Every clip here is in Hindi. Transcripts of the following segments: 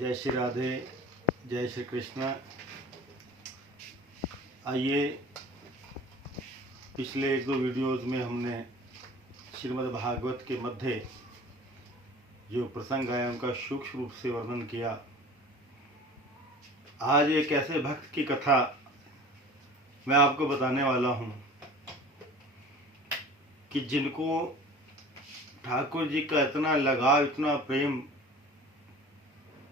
जय श्री राधे, जय श्री कृष्ण। आइए, पिछले एक दो वीडियोज़ में हमने श्रीमद् भागवत के मध्य जो प्रसंग आया उनका सूक्ष्म रूप से वर्णन किया। आज एक ऐसे भक्त की कथा मैं आपको बताने वाला हूँ कि जिनको ठाकुर जी का इतना लगाव, इतना प्रेम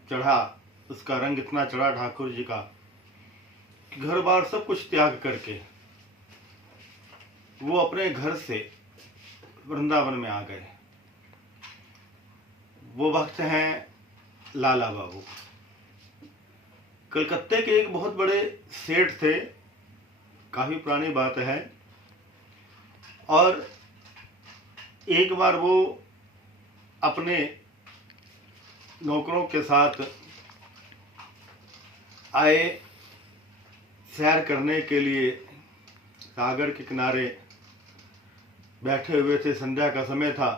चढ़ा, उसका रंग इतना चढ़ा ठाकुर जी का कि घर बार सब कुछ त्याग करके वो अपने घर से वृंदावन में आ गए। वो भक्त हैं लाला बाबू। कलकत्ते के एक बहुत बड़े सेठ थे, काफी पुरानी बात है। और एक बार वो अपने नौकरों के साथ आए सैर करने के लिए, सागर के किनारे बैठे हुए थे। संध्या का समय था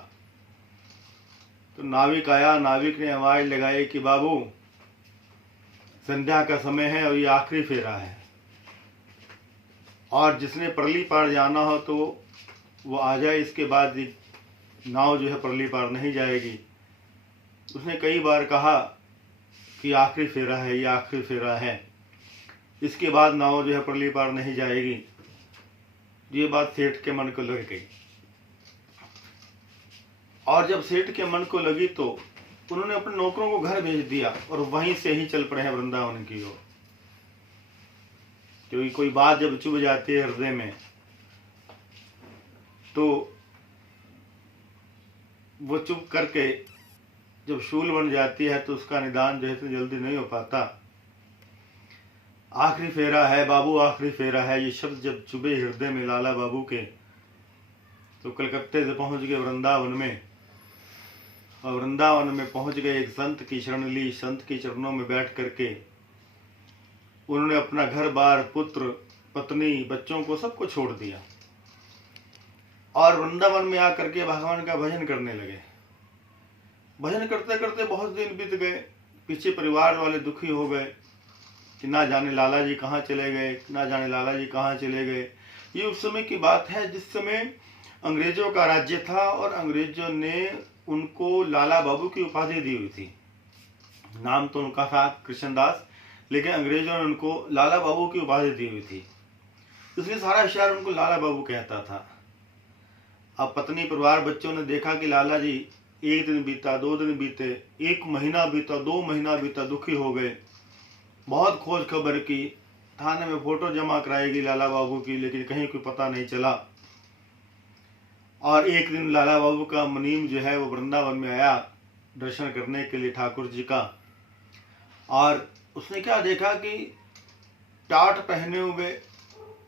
तो नाविक आया। नाविक ने आवाज लगाई कि बाबू, संध्या का समय है और ये आखिरी फेरा है, और जिसने परली पार जाना हो तो वो आ जाए, इसके बाद नाव जो है परली पार नहीं जाएगी। उसने कई बार कहा कि आखिरी फेरा है, ये आखिरी फेरा है, इसके बाद नाव जो है परली पार नहीं जाएगी। ये बात सेठ के मन को लग गई, और जब सेठ के मन को लगी तो उन्होंने अपने नौकरों को घर भेज दिया और वहीं से ही चल पड़े हैं वृंदावन की ओर। क्योंकि कोई बात जब चुभ जाती है हृदय में तो वो चुप करके जब शूल बन जाती है तो उसका निदान जो है तो जल्दी नहीं हो पाता। आखिरी फेरा है बाबू, आखिरी फेरा है, ये शब्द जब चुभे हृदय में लाला बाबू के, तो कलकत्ते से पहुंच गए वृंदावन में। और वृंदावन में पहुंच गए, एक संत की शरण ली। संत के चरणों में बैठ करके उन्होंने अपना घर बार, पुत्र पत्नी, बच्चों को सबको छोड़ दिया और वृंदावन में आकर के भगवान का भजन करने लगे। भजन करते करते बहुत दिन बीत गए। पीछे परिवार वाले दुखी हो गए कि ना जाने लाला जी कहाँ चले गए, ना जाने लाला जी कहाँ चले गए। ये उस समय की बात है जिस समय अंग्रेजों का राज्य था और अंग्रेजों ने उनको लाला बाबू की उपाधि दी हुई थी। नाम तो उनका था कृष्णदास, लेकिन अंग्रेजों ने उनको लाला बाबू की उपाधि दी हुई थी, इसलिए सारा शहर उनको लाला बाबू कहता था। अब पत्नी, परिवार, बच्चों ने देखा कि लाला जी, एक दिन बीता, 2 दिन बीते, 1 महीना बीता, 2 महीना बीता, दुखी हो गए। बहुत खोज खबर की, थाने में फोटो जमा कराएगी लाला बाबू की, लेकिन कहीं कोई पता नहीं चला। और एक दिन लाला बाबू का मुनीम जो है वो वृंदावन में आया दर्शन करने के लिए ठाकुर जी का। और उसने क्या देखा कि टाट पहने हुए,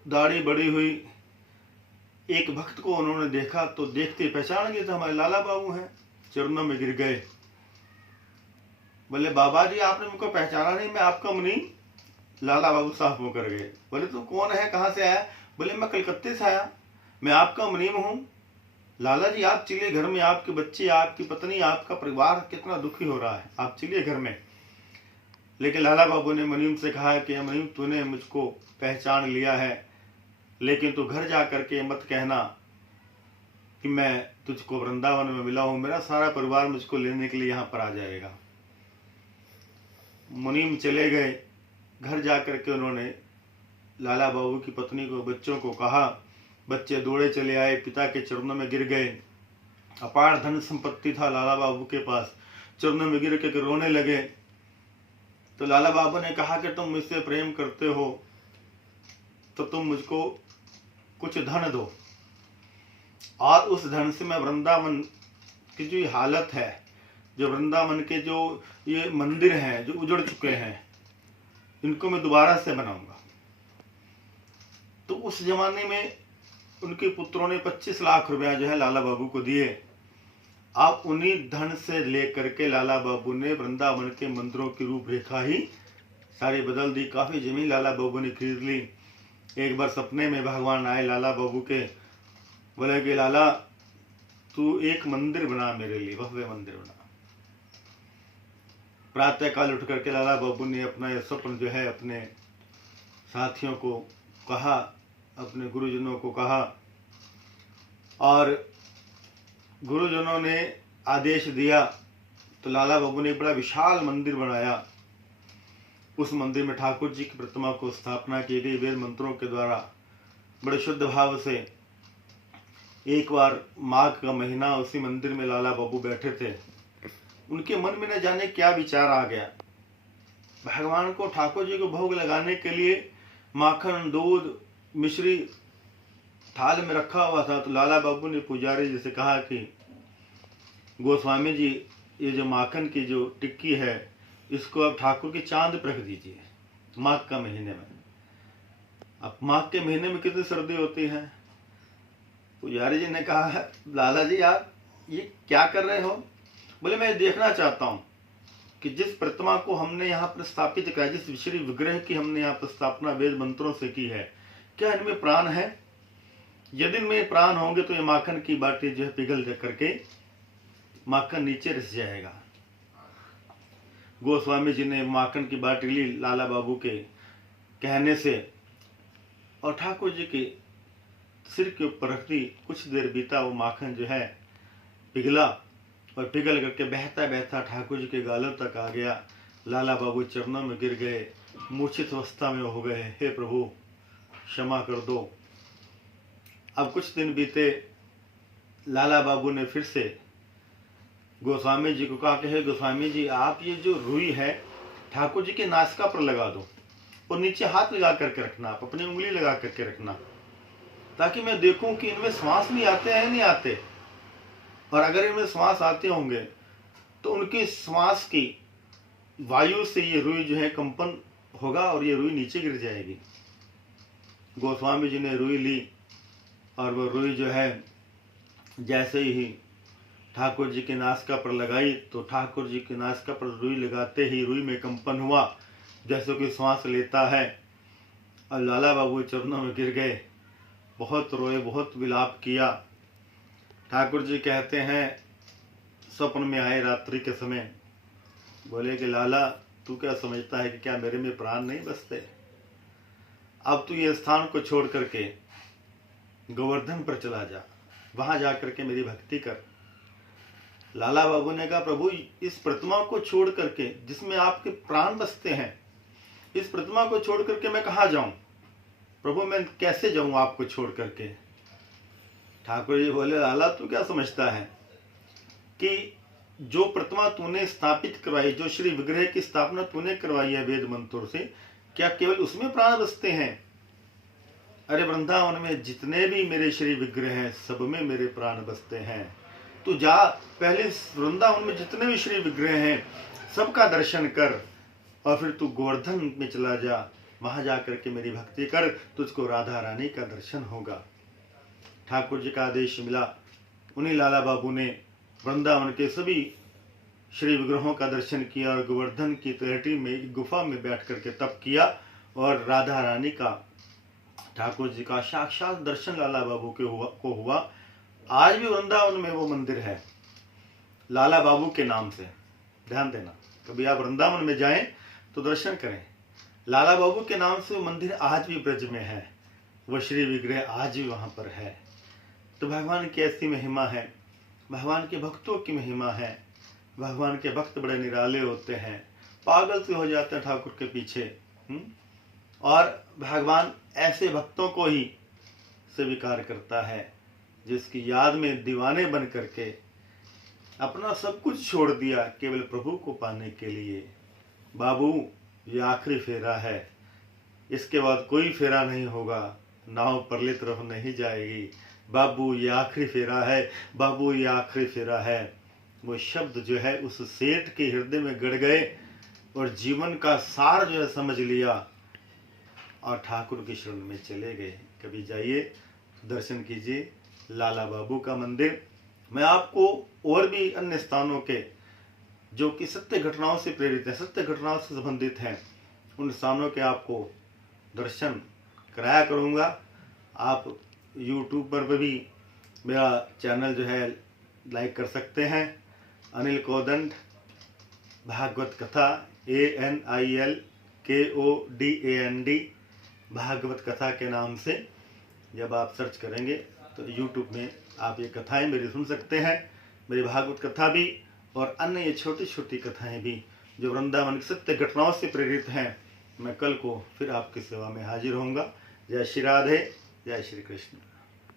दाढ़ी बड़ी हुई एक भक्त को उन्होंने देखा, तो देखते पहचान गए, तो हमारे लाला बाबू हैं। चरणों में गिर गए, बोले बाबा जी आपने मुझको पहचाना नहीं, मैं आपका मुनीम। लाला बाबू साफ मुकर गए। बोले तू कौन है, कहाँ से आया? बोले मैं कलकत्ते से आया, मैं आपका मुनीम हूँ। लाला जी आप चलिए घर में, आपके बच्चे, आपकी पत्नी, आपका परिवार कितना दुखी हो रहा है, आप चलिए घर में। लेकिन लाला बाबू ने मुनीम से कहा कि मुनीम तूने मुझको पहचान लिया है, लेकिन तू घर जा करके मत कहना कि मैं तुझको वृंदावन में मिला हूँ, मेरा सारा परिवार मुझको लेने के लिए यहाँ पर आ जाएगा। मुनीम चले गए। घर जा करके उन्होंने लाला बाबू की पत्नी को, बच्चों को कहा। बच्चे दौड़े चले आए, पिता के चरणों में गिर गए। अपार धन संपत्ति था लाला बाबू के पास, चरणों में गिर के रोने लगे। तो लाला बाबू ने कहा कि तुम मुझसे प्रेम करते हो तो तुम मुझको कुछ धन दो, और उस धन से मैं वृंदावन की जो हालत है, जो वृंदावन के जो ये मंदिर हैं जो उजड़ चुके हैं, इनको मैं दोबारा से बनाऊंगा। तो उस जमाने में उनके पुत्रों ने 25 लाख रुपया जो है लाला बाबू को दिए। अब उन्हीं धन से लेकर के लाला बाबू ने वृंदावन के मंदिरों की रूपरेखा ही सारी बदल दी। काफी जमीन लाला बाबू ने खरीद ली। एक बार सपने में भगवान आए लाला बाबू के, बोले कि लाला तू एक मंदिर बना मेरे लिए, भव्य मंदिर बना। प्रातःकाल उठ करके लाला बाबू ने अपना यह स्वप्न जो है अपने साथियों को कहा, अपने गुरुजनों को कहा, और गुरुजनों ने आदेश दिया तो लाला बाबू ने एक बड़ा विशाल मंदिर बनाया। उस मंदिर में ठाकुर जी की प्रतिमा को स्थापना की गई वेद मंत्रों के द्वारा बड़े शुद्ध भाव से। एक बार माघ का महीना उसी मंदिर में लाला बाबू बैठे थे। उनके मन में न जाने क्या विचार आ गया। भगवान को ठाकुर जी को भोग लगाने के लिए माखन, दूध, मिश्री थाल में रखा हुआ था। तो लाला बाबू ने पुजारी जी से कहा कि गोस्वामी जी, ये जो माखन की जो टिक्की है इसको आप ठाकुर के चांद पर रख दीजिए माघ का महीने में। अब माघ के महीने में कितनी सर्दी होती है। पुजारी जी ने कहा, लाला जी आप ये क्या कर रहे हो? बोले, मैं देखना चाहता हूँ कि जिस प्रतिमा को हमने यहाँ पर स्थापित किया, जिस श्री विग्रह की हमने यहाँ पर स्थापना वेद मंत्रों से की है, क्या इनमें प्राण है? यदि इनमें प्राण होंगे तो ये माखन की बाटी जो है पिघल करके माखन नीचे रिस जाएगा। गोस्वामी जी ने माखन की बाटी ली लाला बाबू के कहने से और ठाकुर जी के सिर के ऊपर रख दी। कुछ देर बीता, वो माखन जो है पिघला और पिघल करके बहता बहता ठाकुर जी के गालों तक आ गया। लाला बाबू चरणों में गिर गए, मूर्छित अवस्था में हो गए। हे प्रभु क्षमा कर दो। अब कुछ दिन बीते, लाला बाबू ने फिर से गोस्वामी जी को कहा कि हे गोस्वामी जी, आप ये जो रुई है ठाकुर जी के नासिका पर लगा दो और नीचे हाथ लगा करके रखना, आप अपनी उंगली लगा करके रखना, ताकि मैं देखूं कि इनमें श्वास भी आते हैं नहीं आते। और अगर इनमें श्वास आते होंगे तो उनकी श्वास की वायु से ये रुई जो है कंपन होगा और ये रुई नीचे गिर जाएगी। गोस्वामी जी ने रुई ली और वो रुई जो है जैसे ही ठाकुर जी के नासिका पर लगाई तो ठाकुर जी के नासिका पर रुई लगाते ही रुई में कंपन हुआ जैसे कि श्वास लेता है। और लाला बाबू चरणों में गिर गए, बहुत रोए, बहुत विलाप किया। ठाकुर जी कहते हैं स्वप्न में आए रात्रि के समय, बोले कि लाला तू क्या समझता है कि क्या मेरे में प्राण नहीं बसते? अब तू ये स्थान को छोड़ करके गोवर्धन पर चला जा, वहां जाकर के मेरी भक्ति कर। लाला बाबू ने कहा, प्रभु इस प्रतिमा को छोड़ करके जिसमें आपके प्राण बसते हैं, इस प्रतिमा को छोड़ करके मैं कहाँ जाऊं? प्रभु मैं कैसे जाऊं आपको छोड़ करके? ठाकुर जी बोले, लाला तू क्या समझता है कि जो प्रतिमा तूने स्थापित करवाई, जो श्री विग्रह की स्थापना तूने करवाई है वेद मंत्रों से, क्या केवल उसमें प्राण बसते हैं? अरे वृंदावन में जितने भी मेरे श्री विग्रह हैं सब में मेरे प्राण बसते हैं। तू जा, पहले वृंदावन में जितने भी श्री विग्रह हैं सबका दर्शन कर और फिर तू गोवर्धन में चला जा, वहां जाकर के मेरी भक्ति कर, तुझको राधा रानी का दर्शन होगा। ठाकुर जी का आदेश मिला। उन्हीं लाला बाबू ने वृंदावन के सभी श्री विग्रहों का दर्शन किया और गोवर्धन की तलहटी में गुफा में बैठ करके तप किया और राधा रानी का, ठाकुर जी का साक्षात दर्शन लाला बाबू को हुआ। आज भी वृंदावन में वो मंदिर है लाला बाबू के नाम से। ध्यान देना, कभी आप वृंदावन में जाएं तो दर्शन करें। लाला बाबू के नाम से वो मंदिर आज भी ब्रज में है, वो श्री विग्रह आज भी वहां पर है। तो भगवान की ऐसी महिमा है, भगवान के भक्तों की महिमा है। भगवान के भक्त बड़े निराले होते हैं, पागल से हो जाते हैं ठाकुर के पीछे। और भगवान ऐसे भक्तों को ही स्वीकार करता है जिसकी याद में दीवाने बन करके अपना सब कुछ छोड़ दिया केवल प्रभु को पाने के लिए। बाबू ये आखिरी फेरा है, इसके बाद कोई फेरा नहीं होगा, नाव परली तरफ नहीं जाएगी। बाबू ये आखिरी फेरा है, बाबू ये आखिरी फेरा है। वो शब्द जो है उस सेठ के हृदय में गड़ गए और जीवन का सार जो है समझ लिया और ठाकुर की शरण में चले गए। कभी जाइए दर्शन कीजिए लाला बाबू का मंदिर। मैं आपको और भी अन्य स्थानों के जो कि सत्य घटनाओं से प्रेरित हैं, सत्य घटनाओं से संबंधित हैं, उन स्थानों के आपको दर्शन कराया करूँगा। आप YouTube पर भी मेरा चैनल जो है लाइक कर सकते हैं, अनिल कोदंड भागवत कथा, ANILKODAND भागवत कथा के नाम से जब आप सर्च करेंगे तो यूट्यूब में आप ये कथाएं मेरी सुन सकते हैं। मेरी भागवत कथा भी और अन्य ये छोटी छोटी कथाएं भी जो वृंदावन की सत्य घटनाओं से प्रेरित हैं। मैं कल को फिर आपकी सेवा में हाजिर होऊंगा। जय श्री राधे, जय श्री कृष्ण।